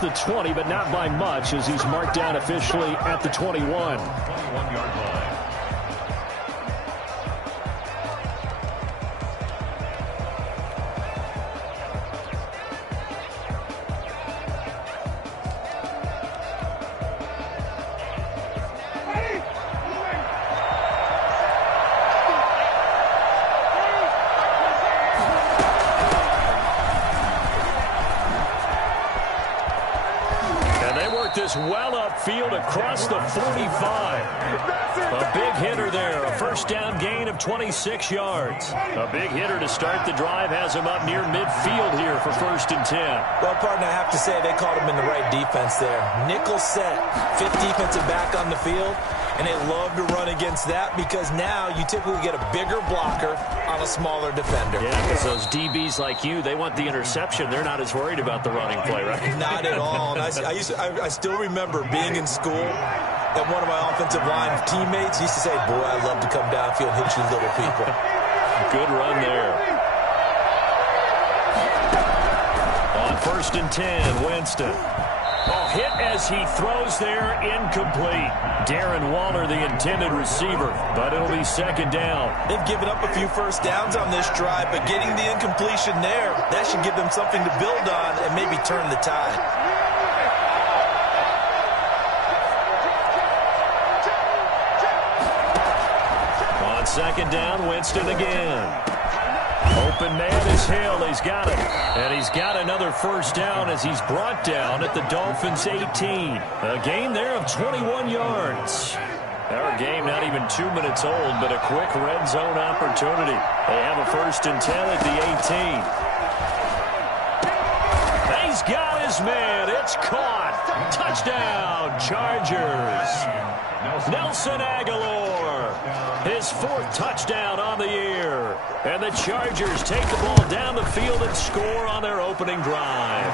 The 20, but not by much, as he's marked down officially at the 21. 21-yard line. This well upfield across the 45. A big hitter there. A first down gain of 26 yards. A big hitter to start the drive has him up near midfield here for 1st and 10. Well, partner, I have to say they called him in the right defense there. Nickel set, 5th defensive back on the field, and they love to run against that because now you typically get a bigger blocker on a smaller defender. Yeah, because those DBs like you, they want the interception. They're not as worried about the running play, right? Not at all. And I still remember being in school, and one of my offensive line teammates used to say, boy, I love to come downfield and hit you little people. Good run there. On 1st and 10, Winston. A hit as he throws there, incomplete. Darren Waller, the intended receiver, but it'll be 2nd down. They've given up a few first downs on this drive, but getting the incompletion there, that should give them something to build on and maybe turn the tide. On 2nd down, Winston again. Open man is Hill. He's got it. And he's got another first down as he's brought down at the Dolphins' 18. A gain there of 21 yards. Our game not even 2 minutes old, but a quick red zone opportunity. They have a 1st and 10 at the 18. He's got his man. It's caught. Touchdown, Chargers. Nelson Aguilar. His 4th touchdown on the year. And the Chargers take the ball down the field and score on their opening drive.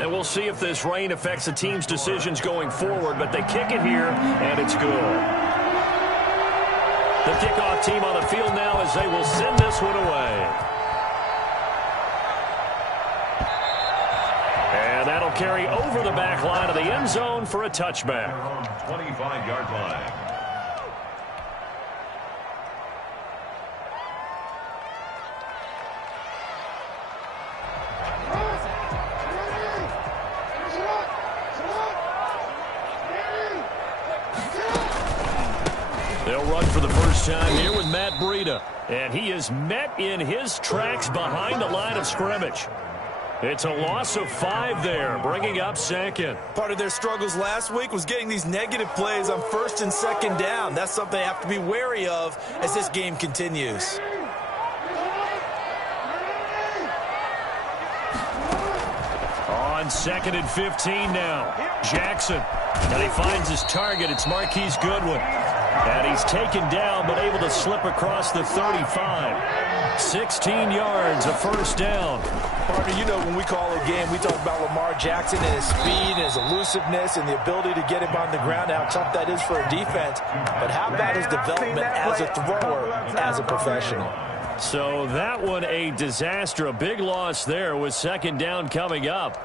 And we'll see if this rain affects the team's decisions going forward, but they kick it here, and it's good. The kickoff team on the field now as they will send this one away. And that'll carry over the back line of the end zone for a touchback. 25-yard line. They'll run for the first time here with Matt Breida. And he is met in his tracks behind the line of scrimmage. It's a loss of 5 there, bringing up 2nd. Part of their struggles last week was getting these negative plays on 1st and 2nd down. That's something they have to be wary of as this game continues. On 2nd and 15 now. Jackson. And he finds his target. It's Marquise Goodwin. And he's taken down, but able to slip across the 35. 16 yards, a first down. Partner, you know when we call a game, we talk about Lamar Jackson and his speed and his elusiveness and the ability to get him on the ground, how tough that is for a defense. But how about his development as a thrower, as a professional? So that one a disaster, a big loss there with 2nd down coming up.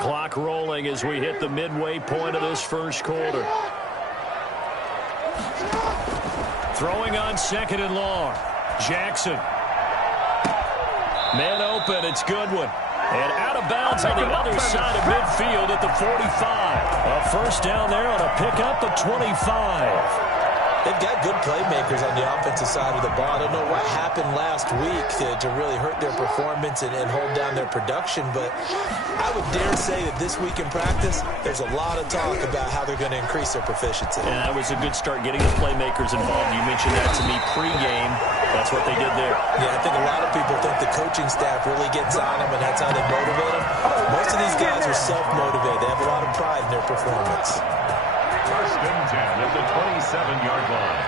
Clock rolling as we hit the midway point of this first quarter. Throwing on 2nd and long. Jackson. Man open. It's Goodwin. And out of bounds on the other side of midfield at the 45. A first down there on a pickup of 25. They've got good playmakers on the offensive side of the ball. I don't know what happened last week to really hurt their performance and hold down their production, but I would dare say that this week in practice, there's a lot of talk about how they're going to increase their proficiency. Yeah, that was a good start getting the playmakers involved. You mentioned that to me pregame. That's what they did there. Yeah, I think a lot of people think the coaching staff really gets on them, and that's how they motivate them. Most of these guys are self-motivated. They have a lot of pride in their performance. 1st and 10 at the 27-yard line.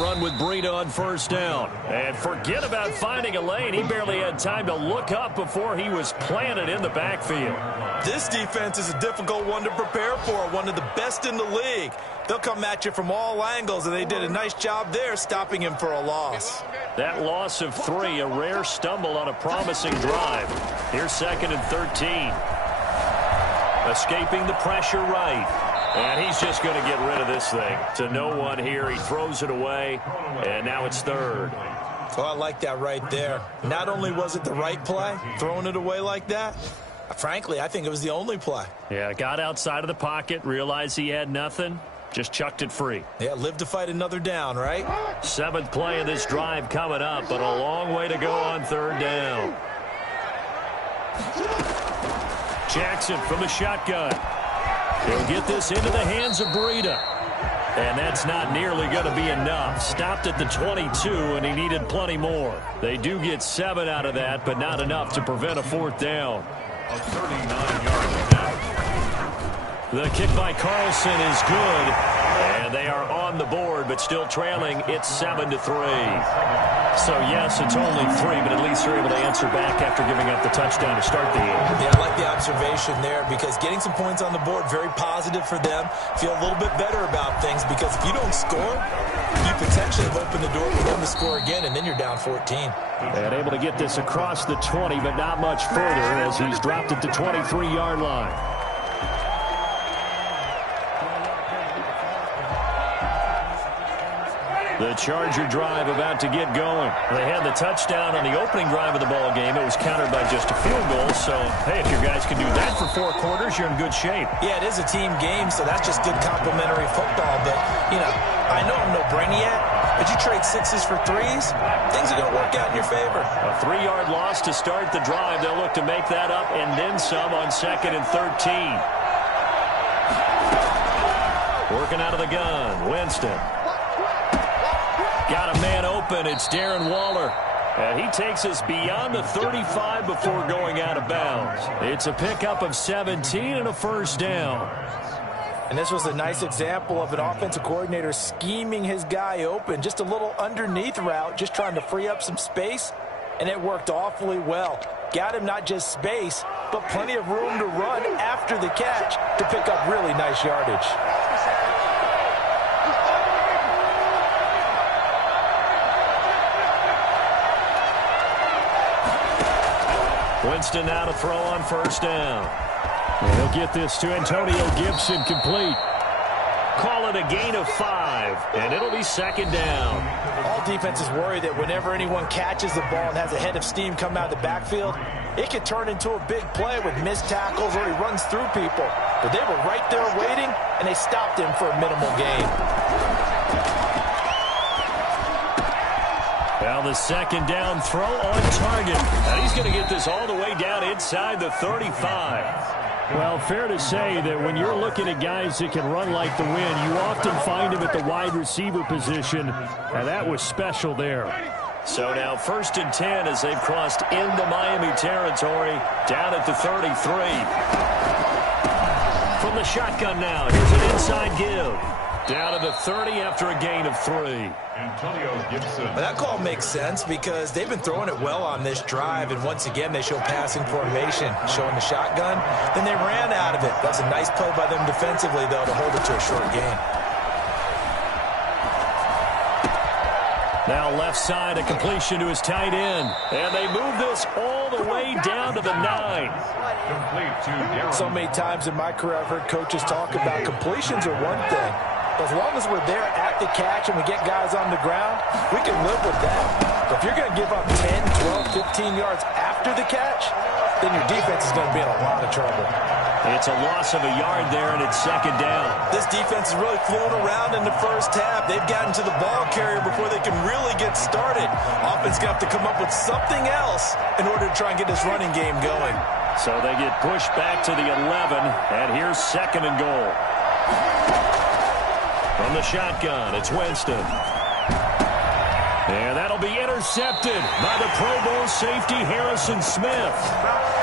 run with Breida on first down. And forget about finding a lane. He barely had time to look up before he was planted in the backfield. This defense is a difficult one to prepare for, one of the best in the league. They'll come at you from all angles, and they did a nice job there stopping him for a loss. That loss of 3, a rare stumble on a promising drive. Here's 2nd and 13. Escaping the pressure right. And he's just going to get rid of this thing. To no one here. He throws it away, and now it's 3rd. Oh, I like that right there. Not only was it the right play, throwing it away like that, frankly, I think it was the only play. Yeah, got outside of the pocket, realized he had nothing, just chucked it free. Yeah, live to fight another down, right? 7th play of this drive coming up, but a long way to go on 3rd down. Jackson from the shotgun. He'll get this into the hands of Breida. And that's not nearly going to be enough. Stopped at the 22, and he needed plenty more. They do get 7 out of that, but not enough to prevent a 4th down. A 39-yard attempt. The kick by Carlson is good, and they are on the board, but still trailing. It's 7-3. So, yes, it's only 3, but at least they're able to answer back after giving up the touchdown to start the game. Yeah, I like the observation there because getting some points on the board, very positive for them. Feel a little bit better about things because if you don't score, you potentially have opened the door for them to score again, and then you're down 14. And able to get this across the 20, but not much further as he's dropped at the 23-yard line. The Charger drive about to get going. They had the touchdown on the opening drive of the ball game. It was countered by just a field goal. So, hey, if your guys can do that for 4 quarters, you're in good shape. Yeah, it is a team game, so that's just good complimentary football. But, you know, I know I'm no brainiac, but you trade 6s for 3s, things are going to work out in your favor. A 3-yard loss to start the drive. They'll look to make that up and then some on 2nd and 13. Working out of the gun, Winston. Got a man open. It's Darren Waller. And he takes us beyond the 35 before going out of bounds. It's a pickup of 17 and a 1st down. And this was a nice example of an offensive coordinator scheming his guy open. Just a little underneath route, just trying to free up some space. And it worked awfully well. Got him not just space, but plenty of room to run after the catch to pick up really nice yardage. Winston now to throw on 1st down. And he'll get this to Antonio Gibson complete. Call it a gain of 5, and it'll be 2nd down. All defenses worry that whenever anyone catches the ball and has a head of steam come out of the backfield, it could turn into a big play with missed tackles or he runs through people. But they were right there waiting, and they stopped him for a minimal gain. Well, the 2nd down throw on target. And he's going to get this all the way down inside the 35. Well, fair to say that when you're looking at guys that can run like the wind, you often find them at the wide receiver position, and that was special there. So now 1st and 10 as they've crossed into Miami territory, down at the 33. From the shotgun now, here's an inside give. Down to the 30 after a gain of 3. Antonio Gibson. But that call makes sense because they've been throwing it well on this drive, and once again they show passing formation, showing the shotgun. Then they ran out of it. That's a nice play by them defensively, though, to hold it to a short gain. Now left side, a completion to his tight end. And they move this all the way down to the 9. Complete to Darren. So many times in my career I've heard coaches talk about completions are one thing. As long as we're there at the catch and we get guys on the ground, we can live with that. But if you're going to give up 10, 12, 15 yards after the catch, then your defense is going to be in a lot of trouble. It's a loss of a yard there, and it's 2nd down. This defense is really flown around in the first half. They've gotten to the ball carrier before they can really get started. Offense going to have to come up with something else in order to try and get this running game going. So they get pushed back to the 11, and here's 2nd and goal. From the shotgun, it's Winston. And that'll be intercepted by the Pro Bowl safety Harrison Smith.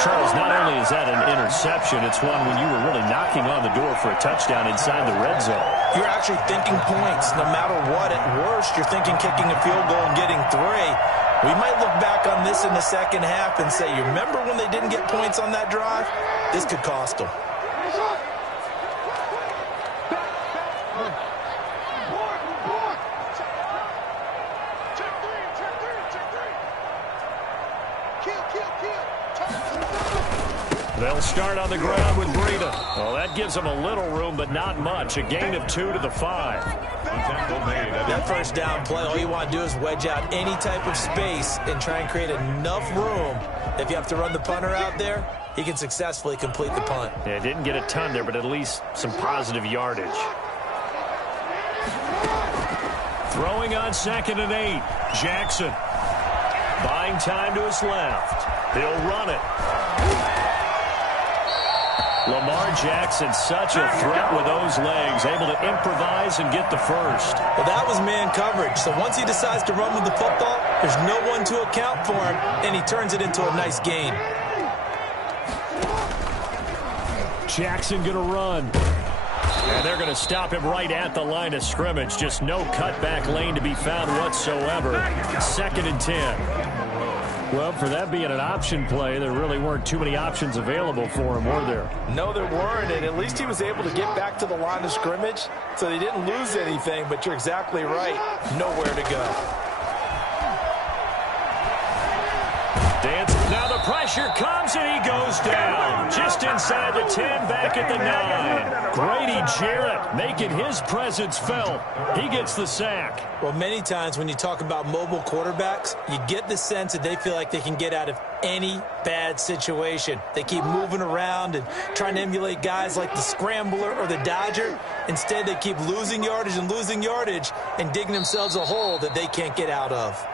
Charles, not only is that an interception, it's one when you were really knocking on the door for a touchdown inside the red zone. You're actually thinking points no matter what. At worst, you're thinking kicking a field goal and getting 3. We might look back on this in the second half and say, you remember when they didn't get points on that drive? This could cost them. They'll start on the ground with Breida. Well, that gives them a little room, but not much. A gain of 2 to the 5. That first down play, all you want to do is wedge out any type of space and try and create enough room. If you have to run the punter out there, he can successfully complete the punt. Yeah, didn't get a ton there, but at least some positive yardage. Throwing on 2nd and 8. Jackson. Buying time to his left. He'll run it. Lamar Jackson, such a threat with those legs, able to improvise and get the first. Well, that was man coverage. So once he decides to run with the football, there's no one to account for him, and he turns it into a nice gain. Jackson going to run. And they're going to stop him right at the line of scrimmage. Just no cutback lane to be found whatsoever. 2nd and 10. Well, for that being an option play, there really weren't too many options available for him, were there? No, there weren't, and at least he was able to get back to the line of scrimmage, so they didn't lose anything, but you're exactly right. Nowhere to go. Dance. Now the pressure comes, and he goes down. Just inside the 10, back at the 9. Grady Jarrett making his presence felt. He gets the sack. Well, many times when you talk about mobile quarterbacks, you get the sense that they feel like they can get out of any bad situation. They keep moving around and trying to emulate guys like the Scrambler or the Dodger. Instead, they keep losing yardage and digging themselves a hole that they can't get out of.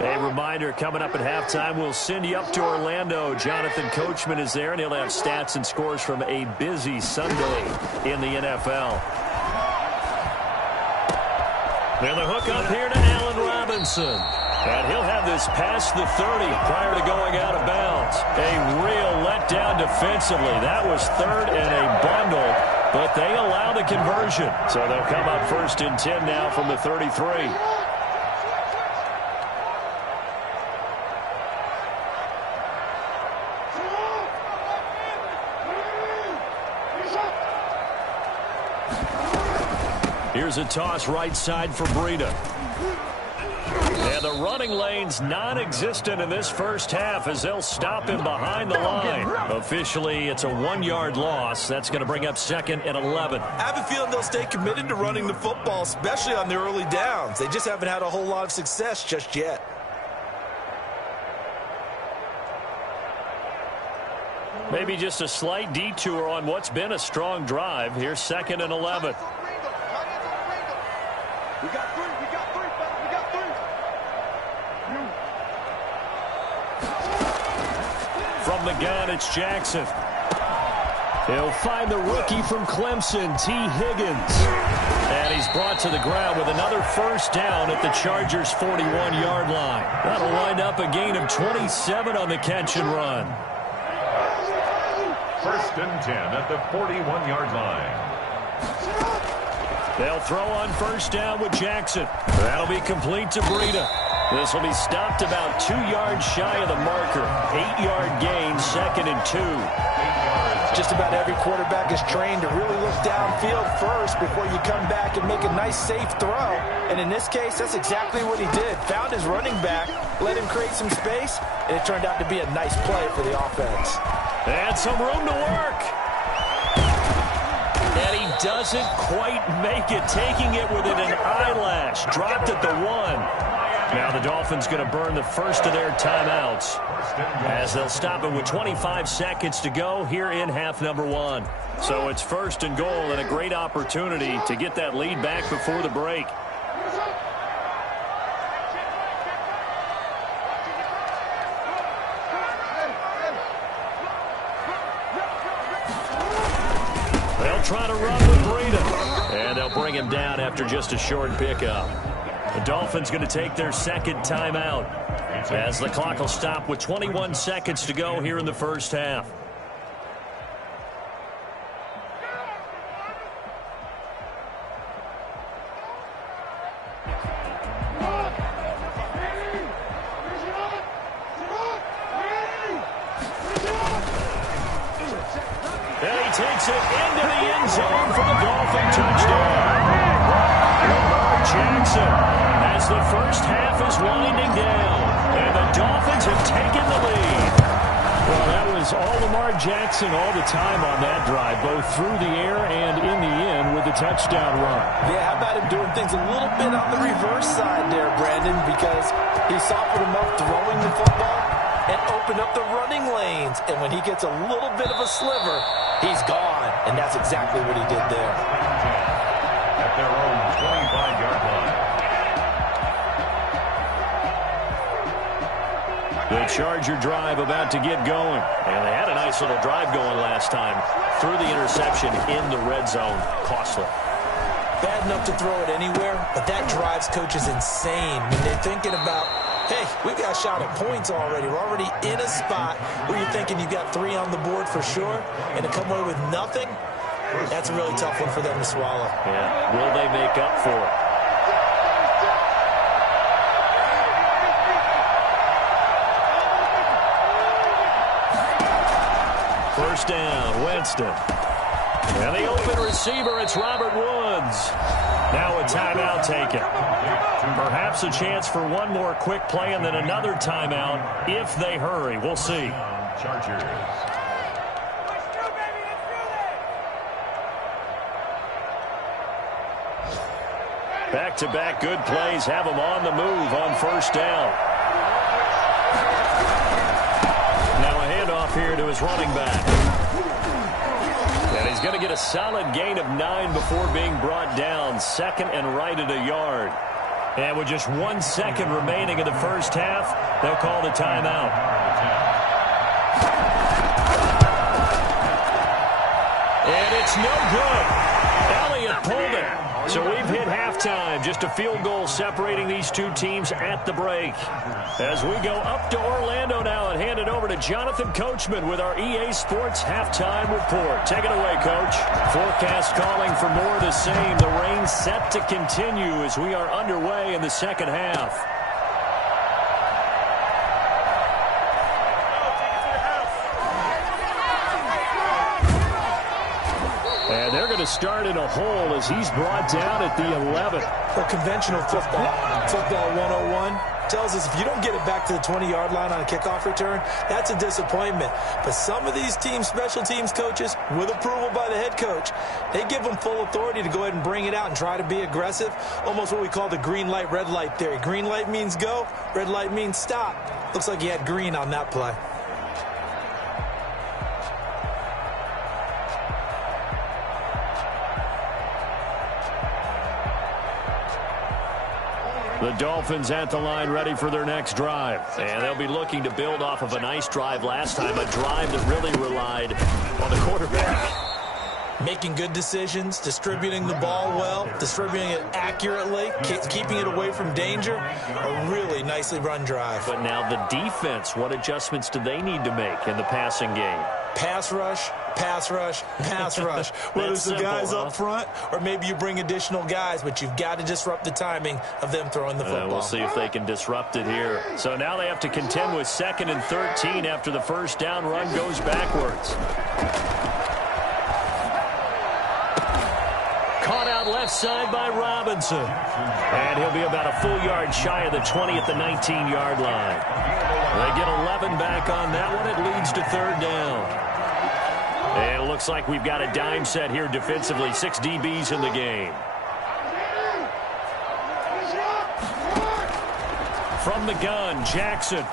A reminder, coming up at halftime, we'll send you up to Orlando. Jonathan Coachman is there, and he'll have stats and scores from a busy Sunday in the NFL. And the hook up here to Allen Robinson. And he'll have this past the 30 prior to going out of bounds. A real letdown defensively. That was 3rd and a bundle, but they allow the conversion. So they'll come up 1st and 10 now from the 33. Here's a toss right side for Breida. And the running lane's non-existent in this first half as they'll stop him behind the line. Officially, it's a 1-yard loss. That's going to bring up 2nd and 11. I have a feeling they'll stay committed to running the football, especially on the early downs. They just haven't had a whole lot of success just yet. Maybe just a slight detour on what's been a strong drive. Here's 2nd and 11. We got 3, we got 3, fellas, we got 3. From the gun, it's Jackson. He'll find the rookie from Clemson, T. Higgins. And he's brought to the ground with another first down at the Chargers' 41-yard line. That'll wind up a gain of 27 on the catch and run. 1st and 10 at the 41-yard line. They'll throw on first down with Jackson. That'll be complete to Breida. This will be stopped about 2 yards shy of the marker. 8-yard gain, 2nd and 2. Just about every quarterback is trained to really look downfield first before you come back and make a nice, safe throw. And in this case, that's exactly what he did. Found his running back, let him create some space, and it turned out to be a nice play for the offense. And some room to work. And he doesn't quite make it, taking it within an eyelash. Dropped at the 1. Now the Dolphins going to burn the first of their timeouts as they'll stop it with 25 seconds to go here in half number 1. So it's 1st and goal and a great opportunity to get that lead back before the break. trying to run with Breida. And they'll bring him down after just a short pickup. The Dolphins going to take their second timeout as the clock will stop with 21 seconds to go here in the first half. And he takes it into the end zone for the Dolphin touchdown. Lamar Jackson as the first half is winding down. And the Dolphins have taken the lead. Well, that was all Lamar Jackson all the time on that drive, both through the air and in the end with the touchdown run. Yeah, how about him doing things a little bit on the reverse side there, Brandon, because he softened him up throwing the football and opened up the running lanes. And when he gets a little bit of a sliver, he's gone. And that's exactly what he did there. At their own 25-yard line. The Charger drive about to get going. And they had a nice little drive going last time. Through the interception in the red zone. Costly. Bad enough to throw it anywhere, but that drives coaches insane when they're thinking about, hey, we've got a shot at points already. We're already in a spot where you're thinking you've got 3 on the board for sure, and to come away with nothing, that's a really tough one for them to swallow. Yeah, will they make up for it? First down, Winston. And the open receiver, it's Robert Woods. Now a timeout taken. Perhaps a chance for one more quick play and then another timeout if they hurry. We'll see. Chargers. Back-to-back good plays have them on the move on first down. Now a handoff here to his running back. And he's going to get a solid gain of 9 before being brought down. Second and right at a yard. And with just 1 second remaining in the first half, they'll call the timeout. And it's no good. Elliott pulled it. So we've hit halftime. Just a field goal separating these two teams at the break. As we go up to Orlando now and hand it over to Jonathan Coachman with our EA Sports Halftime Report. Take it away, Coach. Forecast calling for more of the same. The rain set to continue as we are underway in the second half. And they're going to start in a hole as he's brought down at the 11. Well, conventional football 101, tells us if you don't get it back to the 20-yard line on a kickoff return, that's a disappointment. But some of these teams, special teams coaches, with approval by the head coach, they give them full authority to go ahead and bring it out and try to be aggressive. Almost what we call the green light, red light theory. Green light means go, red light means stop. Looks like he had green on that play. The Dolphins at the line ready for their next drive. And they'll be looking to build off of a nice drive last time, a drive that really relied on the quarterback. Making good decisions, distributing the ball well, distributing it accurately, keeping it away from danger. A really nicely run drive. But now the defense, what adjustments do they need to make in the passing game? Pass rush, pass rush, pass rush. Whether it's the guys up front or maybe you bring additional guys, but you've got to disrupt the timing of them throwing the football. We'll see if they can disrupt it here. So now they have to contend with 2nd and 13 after the first down run goes backwards. Caught out left side by Robinson. And he'll be about a full yard shy of the 20 at the 19-yard line. They get 11 back on that one. It leads to 3rd down. And it looks like we've got a dime set here defensively. 6 DBs in the game. From the gun, Jackson.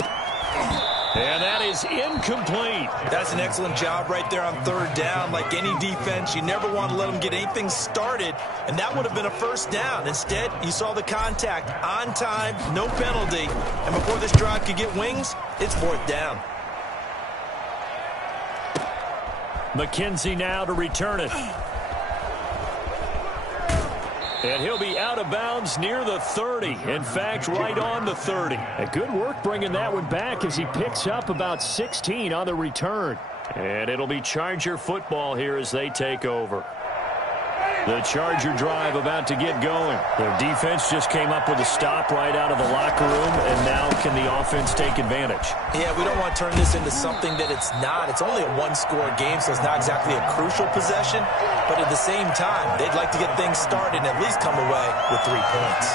And that is incomplete. That's an excellent job right there on 3rd down. Like any defense, you never want to let them get anything started, and that would have been a first down. Instead, you saw the contact on time, no penalty, and before this drive could get wings, it's 4th down. McKenzie now to return it. And he'll be out of bounds near the 30. In fact, right on the 30. A good work bringing that one back as he picks up about 16 on the return. And it'll be Charger football here as they take over. The Charger drive about to get going. Their defense just came up with a stop right out of the locker room, and now can the offense take advantage? Yeah, we don't want to turn this into something that it's not. It's only a one-score game, so it's not exactly a crucial possession. But at the same time, they'd like to get things started and at least come away with 3 points.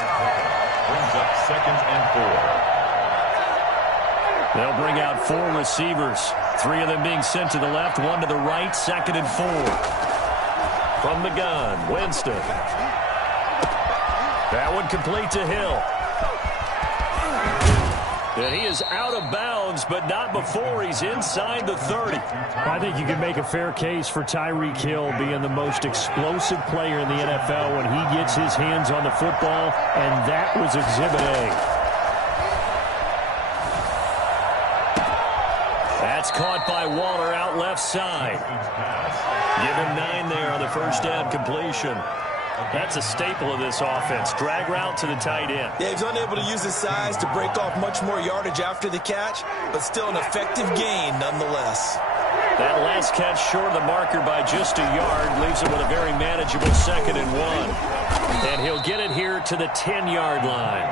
Brings up 2nd and 4. They'll bring out 4 receivers. 3 of them being sent to the left, 1 to the right, 2nd and 4. From the gun, Winston. That one complete to Hill. And he is out of bounds, but not before he's inside the 30. I think you can make a fair case for Tyreek Hill being the most explosive player in the NFL when he gets his hands on the football, and that was Exhibit A. That's caught by Waller out left side. Give him 9 there on the first down completion. That's a staple of this offense. Drag route to the tight end. Yeah, he's unable to use his size to break off much more yardage after the catch, but still an effective gain nonetheless. That last catch short of the marker by just a yard leaves him with a very manageable 2nd and 1. And he'll get it here to the 10-yard line.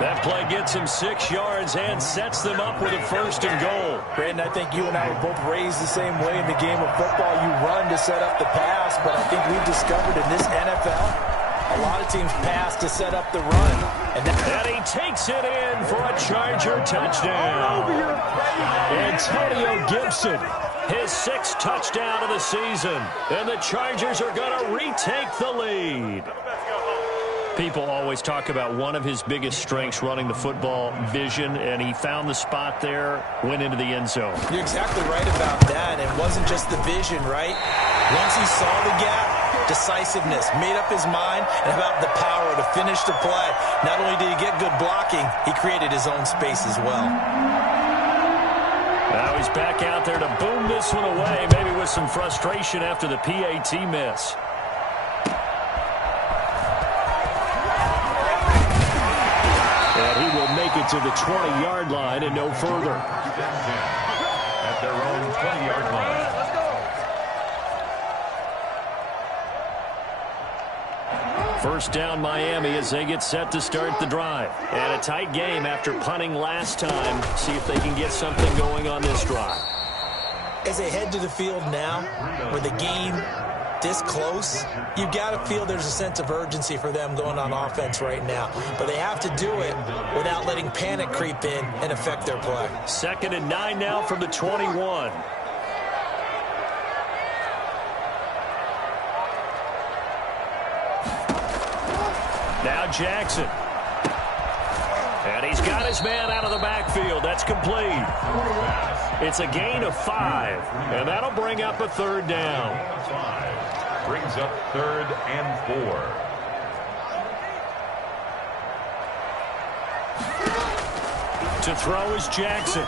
That play gets him 6 yards and sets them up with a 1st and goal. Brandon, I think you and I were both raised the same way in the game of football. You run to set up the pass, but I think we've discovered in this NFL, a lot of teams pass to set up the run. And he takes it in for a Charger touchdown. Antonio Gibson, his 6th touchdown of the season. And the Chargers are going to retake the lead. People always talk about one of his biggest strengths running the football, vision, and he found the spot there, went into the end zone. You're exactly right about that. It wasn't just the vision, right? Once he saw the gap, decisiveness, made up his mind, and about the power to finish the play. Not only did he get good blocking, he created his own space as well. Now he's back out there to boom this one away, maybe with some frustration after the PAT miss. And he will make it to the 20-yard line and no further. At their own 20-yard line. First down Miami as they get set to start the drive. And a tight game after punting last time. See if they can get something going on this drive. As they head to the field now, with the game this close, you've got to feel there's a sense of urgency for them going on offense right now. But they have to do it without letting panic creep in and affect their play. 2nd and 9 now from the 21. Now Jackson. And he's got his man out of the backfield. That's complete. It's a gain of 5. And that'll bring up a 3rd down. Brings up 3rd and 4. To throw is Jackson.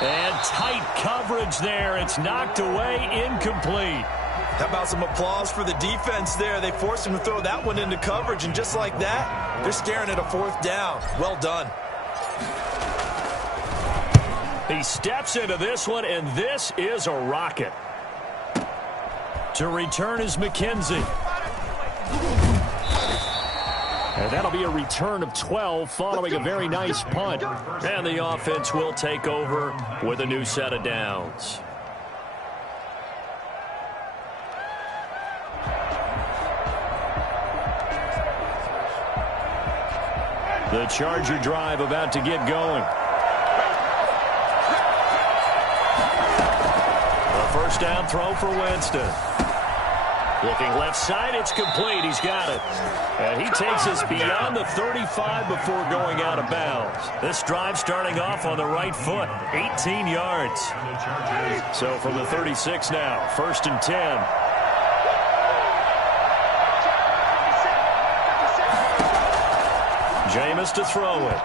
And tight coverage there. It's knocked away, incomplete. How about some applause for the defense there? They forced him to throw that one into coverage, and just like that, they're staring at a 4th down. Well done. He steps into this one, and this is a rocket. To return is McKenzie. And that'll be a return of 12 following a very nice punt. And the offense will take over with a new set of downs. The Charger drive about to get going. A first down throw for Winston. Looking left side, it's complete. He's got it. And he takes us beyond the 35 before going out of bounds. This drive starting off on the right foot, 18 yards. So from the 36 now, 1st and 10. Jameis to throw it.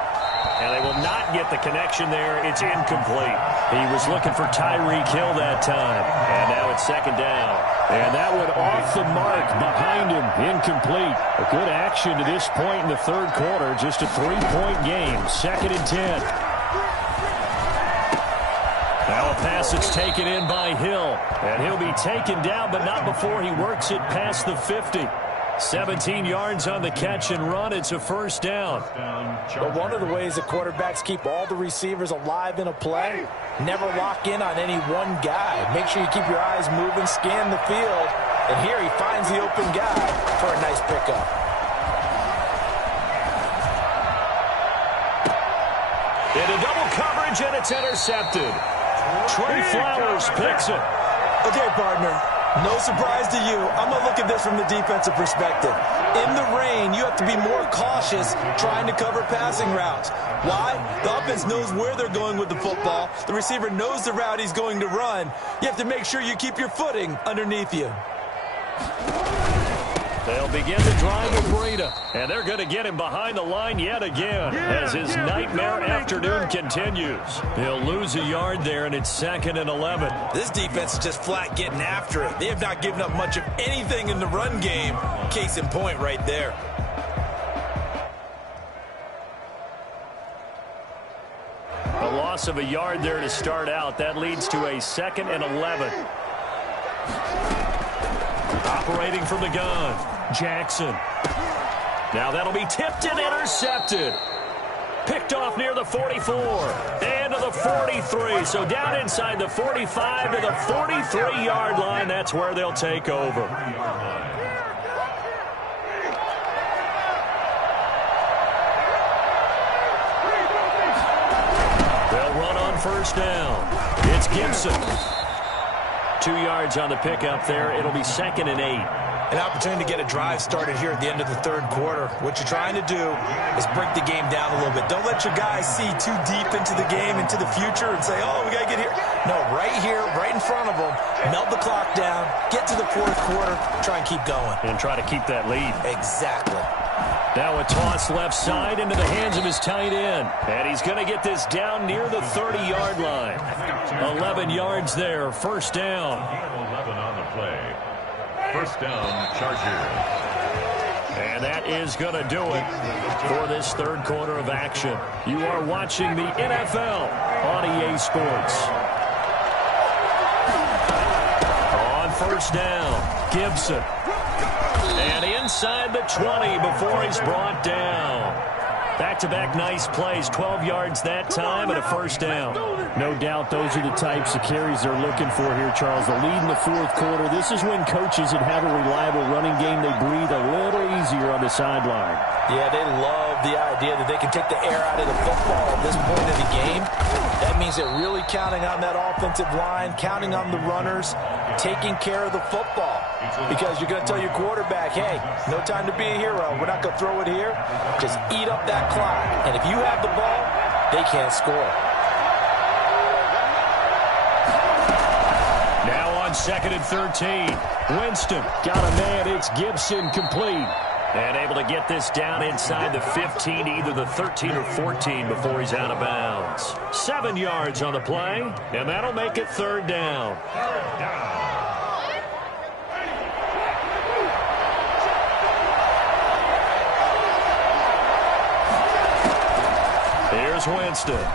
And they will not get the connection there. It's incomplete. He was looking for Tyreek Hill that time. And now it's second down. And that one off the mark behind him. Incomplete. A good action to this point in the third quarter. Just a 3-point game. Second and 10. Now a pass that's taken in by Hill. And he'll be taken down, but not before he works it past the 50. 17 yards on the catch and run. It's a first down. But one of the ways that quarterbacks keep all the receivers alive in a play, never lock in on any one guy. Make sure you keep your eyes moving, scan the field. And here he finds the open guy for a nice pickup. Into double coverage, and it's intercepted. Trey Flowers picks it. Okay, partner. No surprise to you. I'm going to look at this from the defensive perspective. In the rain, you have to be more cautious trying to cover passing routes. Why? The offense knows where they're going with the football. The receiver knows the route he's going to run. You have to make sure you keep your footing underneath you. They'll begin the drive with Breida. And they're going to get him behind the line yet again as his nightmare afternoon continues. He'll lose a yard there, and it's second and 11. This defense is just flat getting after it. They have not given up much of anything in the run game. Case in point right there. A loss of a yard there to start out. That leads to a second and 11. Operating from the gun, Jackson. Now that'll be tipped and intercepted. Picked off near the 44 and to the 43. So down inside the 45 to the 43-yard line. That's where they'll take over. They'll run on first down. It's Gibson. 2 yards on the pickup there. It'll be second and 8. An opportunity to get a drive started here at the end of the third quarter. What you're trying to do is break the game down a little bit. Don't let your guys see too deep into the game, into the future, and say, oh, we got to get here. No, right here, right in front of them, melt the clock down, get to the fourth quarter, try and keep going. And try to keep that lead. Exactly. Now a toss left side into the hands of his tight end. And he's going to get this down near the 30-yard line. 11 yards there, first down. 11 on the play. First down, Chargers. And that is going to do it for this third quarter of action. You are watching the NFL on EA Sports. On first down, Gibson. And inside the 20 before he's brought down. Back-to-back nice plays, 12 yards that time and a first down. No doubt those are the types of carries they're looking for here, Charles. The lead in the fourth quarter. This is when coaches that have a reliable running game, they breathe a little easier on the sideline. Yeah, they love the idea that they can take the air out of the football at this point of the game. That means they're really counting on that offensive line, counting on the runners, taking care of the football. Because you're going to tell your quarterback, hey, no time to be a hero. We're not going to throw it here. Just eat up that clock. And if you have the ball, they can't score. Now on second and 13. Winston got a man. It's Gibson complete. And able to get this down inside the 15, either the 13 or 14 before he's out of bounds. 7 yards on the play, and that'll make it third down. Here's Winston.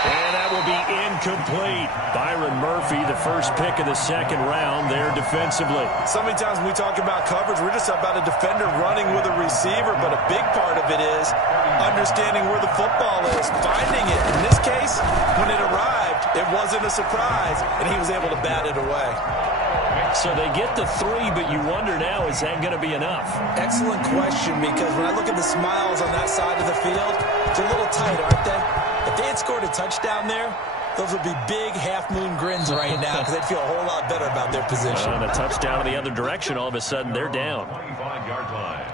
And that will be incomplete. Byron Murphy, the first pick of the second round there defensively. So many times when we talk about coverage, we're just about a defender running with a receiver, but a big part of it is understanding where the football is, finding it. In this case, when it arrived, it wasn't a surprise, and he was able to bat it away. So they get the 3, but you wonder now, is that going to be enough? Excellent question, because when I look at the smiles on that side of the field, it's a little tight, aren't they? If they had scored a touchdown there, those would be big half-moon grins right now because they'd feel a whole lot better about their position. And a touchdown in the other direction, all of a sudden they're down. 25-yard line.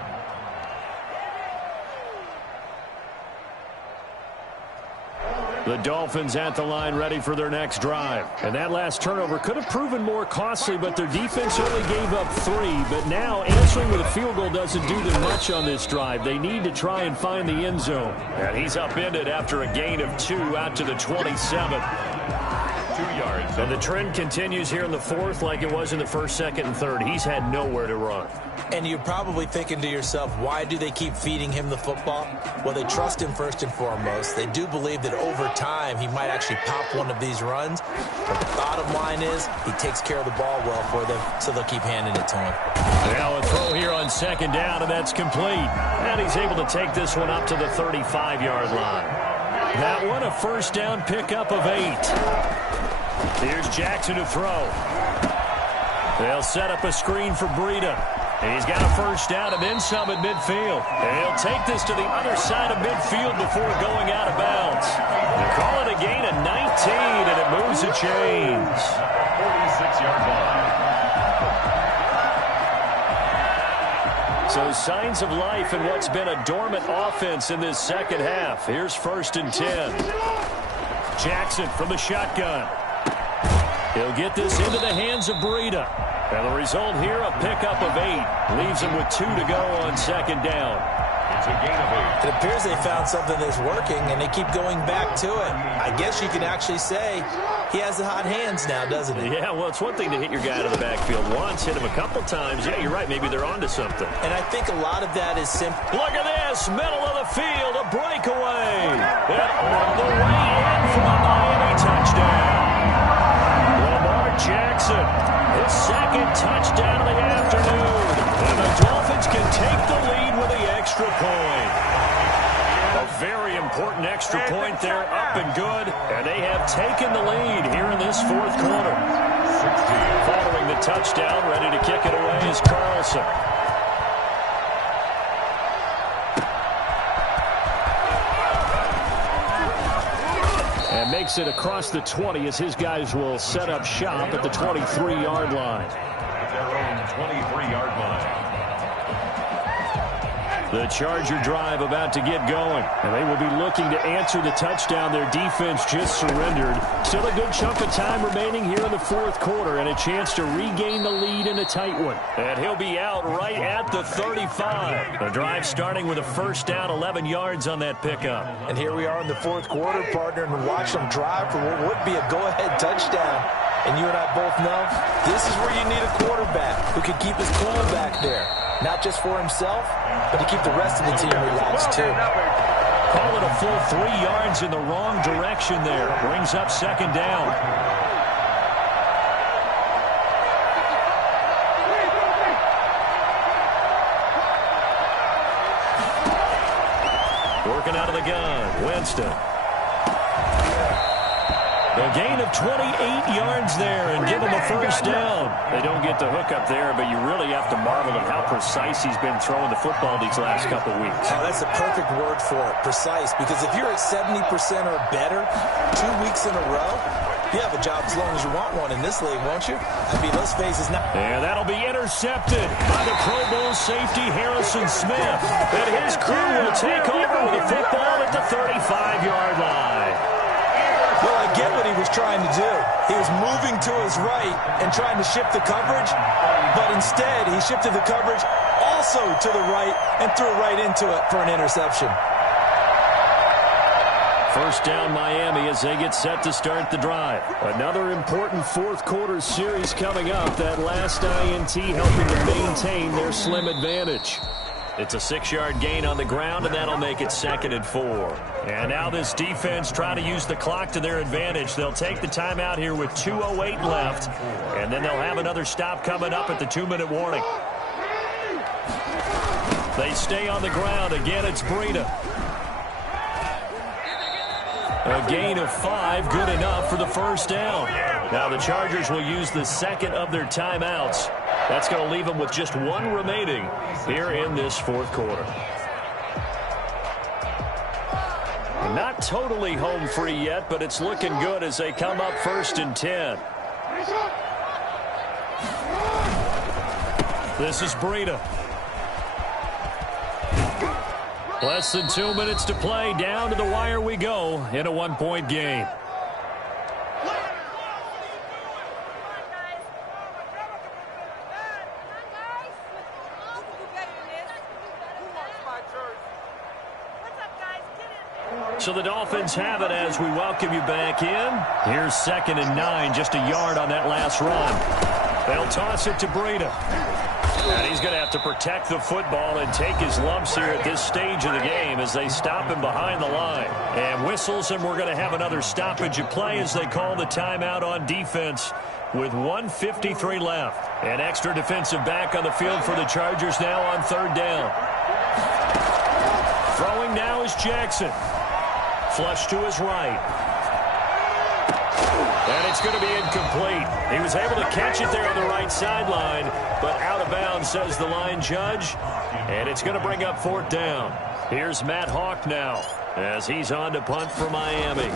The Dolphins at the line ready for their next drive. And that last turnover could have proven more costly, but their defense only gave up 3. But now answering with a field goal doesn't do them much on this drive. They need to try and find the end zone. And he's upended after a gain of 2 out to the 27. 2 yards. And the trend continues here in the fourth like it was in the first, second, and third. He's had nowhere to run. And you're probably thinking to yourself, why do they keep feeding him the football? Well, they trust him first and foremost. They do believe that over time he might actually pop one of these runs. But the bottom line is he takes care of the ball well for them, so they'll keep handing it to him. Now a throw here on second down, and that's complete. And he's able to take this one up to the 35-yard line. That one a first down pickup of 8. Here's Jackson to throw. They'll set up a screen for Breida. He's got a first down and then some at midfield. And he'll take this to the other side of midfield before going out of bounds. They call it a gain of 19, and it moves the chains. 46-yard line. So signs of life in what's been a dormant offense in this second half. Here's 1st and 10. Jackson from the shotgun. He'll get this into the hands of Breida. And the result here, a pickup of 8. Leaves him with 2 to go on second down. It's a gain of 8. It appears they found something that's working, and they keep going back to it. I guess you can actually say he has the hot hands now, doesn't he? Yeah, well, it's one thing to hit your guy out of the backfield once, hit him a couple times. Yeah, you're right. Maybe they're onto something. And I think a lot of that is simple. Look at this. Middle of the field, a breakaway. And on the way in for a Miami touchdown. Lamar Jackson, his second touchdown of the afternoon. And the Dolphins can take the lead with the extra point. A very important extra point there, up and good. And they have taken the lead here in this fourth quarter. 16. Following the touchdown, ready to kick it away is Carlson. And makes it across the 20 as his guys will set up shop at the 23-yard line. At their own 23-yard line. The Charger drive about to get going. And they will be looking to answer the touchdown their defense just surrendered. Still a good chunk of time remaining here in the fourth quarter and a chance to regain the lead in a tight one. And he'll be out right at the 35. The drive starting with a first down, 11 yards on that pickup. And here we are in the fourth quarter, partner, and watch them drive for what would be a go-ahead touchdown. And you and I both know this is where you need a quarterback who can keep his cool back there. Not just for himself, but to keep the rest of the team relaxed, too. Call it a full 3 yards in the wrong direction there. Brings up second down. Working out of the gun, Winston. A gain of 28 yards there and give him a first down. They don't get the hook up there, but you really have to marvel at how precise he's been throwing the football these last couple weeks. Oh, that's the perfect word for it, precise, because if you're at 70% or better 2 weeks in a row, you have a job as long as you want one in this league, won't you? I mean, let's face it. And that'll be intercepted by the Pro Bowl safety Harrison Smith. And his crew will take over with the football at the 35-yard line. Well, I get what he was trying to do. He was moving to his right and trying to shift the coverage, but instead he shifted the coverage also to the right and threw right into it for an interception. First down Miami as they get set to start the drive. Another important fourth quarter series coming up. That last INT helping to maintain their slim advantage. It's a 6-yard gain on the ground, and that'll make it 2nd and 4. And now this defense trying to use the clock to their advantage. They'll take the timeout here with 2:08 left, and then they'll have another stop coming up at the 2-minute warning. They stay on the ground. Again, it's Breida. A gain of 5, good enough for the first down. Now the Chargers will use the second of their timeouts. That's going to leave them with just 1 remaining here in this fourth quarter. Not totally home free yet, but it's looking good as they come up 1st and 10. This is Breida. Less than 2 minutes to play. Down to the wire we go in a one-point game. So the Dolphins have it as we welcome you back in. Here's 2nd and 9, just a yard on that last run. They'll toss it to Breida. And he's going to have to protect the football and take his lumps here at this stage of the game as they stop him behind the line. And whistles, and we're going to have another stoppage of play as they call the timeout on defense with 1:53 left. An extra defensive back on the field for the Chargers now on 3rd down. Throwing now is Jackson. Flush to his right. And it's going to be incomplete. He was able to catch it there on the right sideline, but out of bounds, says the line judge. And it's going to bring up 4th down. Here's Matt Hawk now as he's on to punt for Miami.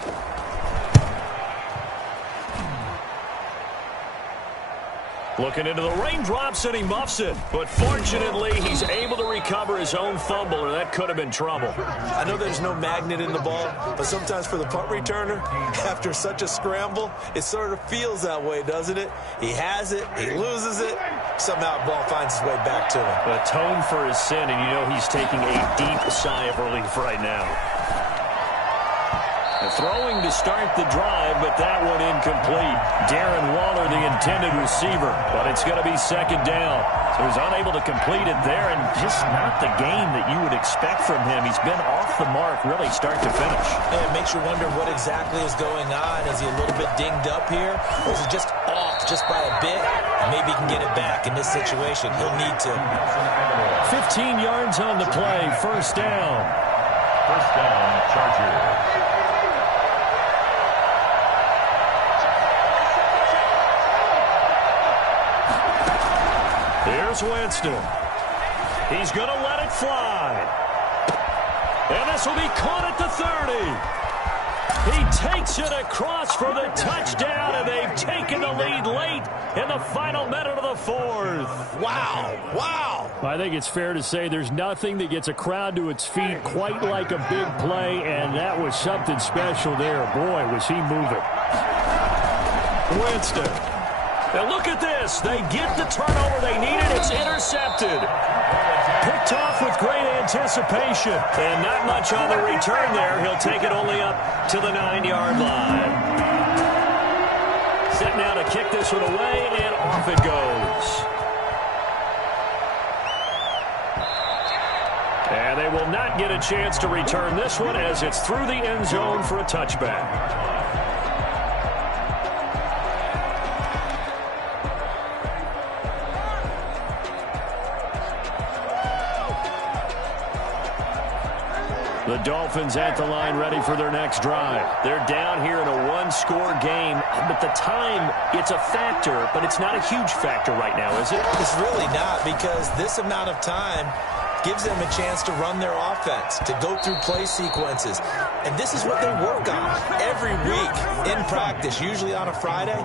Looking into the raindrops, and he muffs it. But fortunately, he's able to recover his own fumble, or that could have been trouble. I know there's no magnet in the ball, but sometimes for the punt returner, after such a scramble, it sort of feels that way, doesn't it? He has it, he loses it, somehow the ball finds its way back to him. Atone for his sin, and you know he's taking a deep sigh of relief right now. Throwing to start the drive, but that one incomplete. Darren Waller, the intended receiver, but it's going to be 2nd down. So he's unable to complete it there, and just not the game that you would expect from him. He's been off the mark, really, start to finish. And it makes you wonder what exactly is going on. Is he a little bit dinged up here, or is he just off just by a bit? Maybe he can get it back in this situation. He'll need to. 15 yards on the play, 1st down. 1st down, Chargers. Here's Winston. He's going to let it fly. And this will be caught at the 30. He takes it across for the touchdown, and they've taken the lead late in the final minute of the 4th. Wow. Wow. I think it's fair to say there's nothing that gets a crowd to its feet quite like a big play, and that was something special there. Boy, was he moving. Winston. Now look at this. They get the turnover they needed. It's intercepted. Picked off with great anticipation. And not much on the return there. He'll take it only up to the 9-yard line. Set now to kick this one away, and off it goes. And they will not get a chance to return this one as it's through the end zone for a touchback. The Dolphins at the line ready for their next drive. They're down here in a one-score game, but the time, it's a factor, but it's not a huge factor right now, is it? It's really not, because this amount of time gives them a chance to run their offense, to go through play sequences. And this is what they work on every week in practice, usually on a Friday.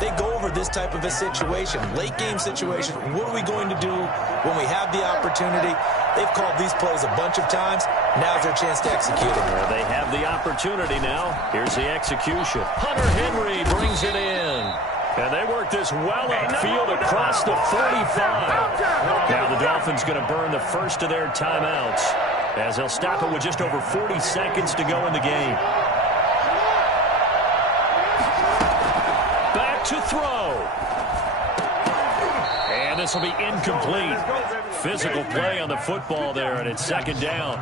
They go over this type of a situation, late game situation. What are we going to do when we have the opportunity? They've called these plays a bunch of times. Now's their chance to execute them. Well, they have the opportunity now. Here's the execution. Hunter Henry brings it in. And they work this well upfield across the 45. Now the Dolphins going to burn the first of their timeouts as they'll stop it with just over 40 seconds to go in the game. Back to throw. And this will be incomplete. Physical play on the football there, and it's 2nd down.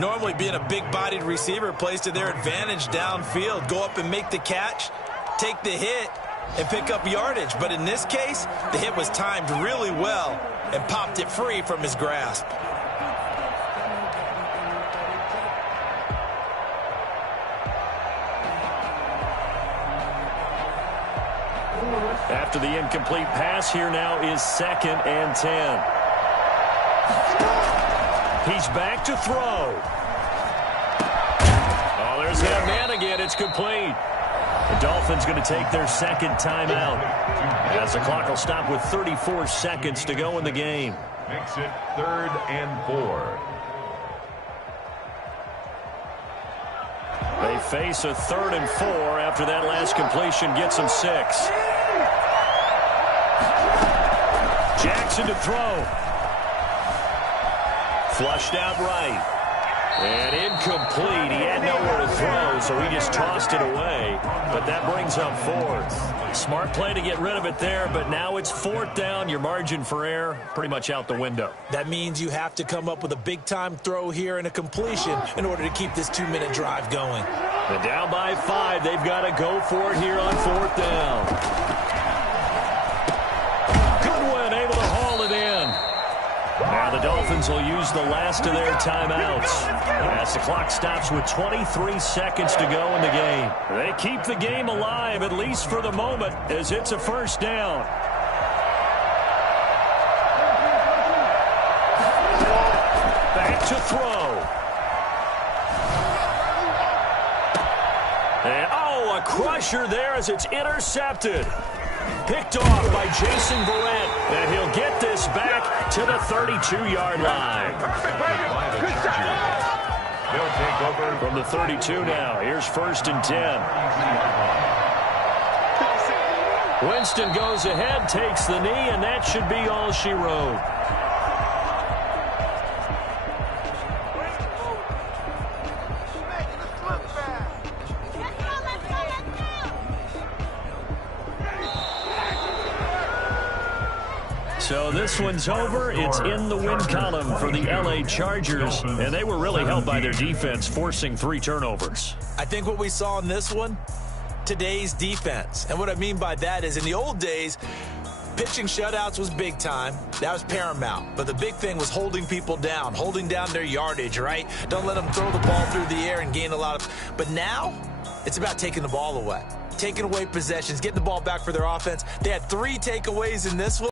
Normally being a big-bodied receiver plays to their advantage downfield. Go up and make the catch, take the hit, and pick up yardage. But in this case, the hit was timed really well and popped it free from his grasp. After the incomplete pass, here now is 2nd and 10. He's back to throw. Oh, there's that man again. It's complete. The Dolphins going to take their 2nd timeout as the clock will stop with 34 seconds to go in the game. Makes it 3rd and 4. They face a 3rd and 4 after that last completion gets them 6. Jackson to throw. Flushed out right. And incomplete. He had nowhere to throw, so he just tossed it away. But that brings up 4th. Smart play to get rid of it there, but now it's 4th down. Your margin for error pretty much out the window. That means you have to come up with a big-time throw here and a completion in order to keep this 2-minute drive going. And down by 5, they've got to go for it here on 4th down. Goodwin able to haul it in. Now the Dolphins will use the last of their timeouts as the clock stops with 23 seconds to go in the game. They keep the game alive, at least for the moment, as it's a 1st down. Back to throw. And, a crusher there as it's intercepted. Picked off by Jason Verrett, and he'll get this back to the 32-yard line. They'll take over From the 32 now. Here's 1st and 10. Winston goes ahead, takes the knee, and that should be all she wrote. So this one's over. It's in the win column for the L.A. Chargers, and they were really helped by their defense, forcing 3 turnovers. I think what we saw in this one, today's defense. And what I mean by that is in the old days, pitching shutouts was big time. That was paramount. But the big thing was holding people down, holding down their yardage, right? Don't let them throw the ball through the air and gain a lot of... But now, it's about taking the ball away. Taking away possessions, getting the ball back for their offense. They had 3 takeaways in this one.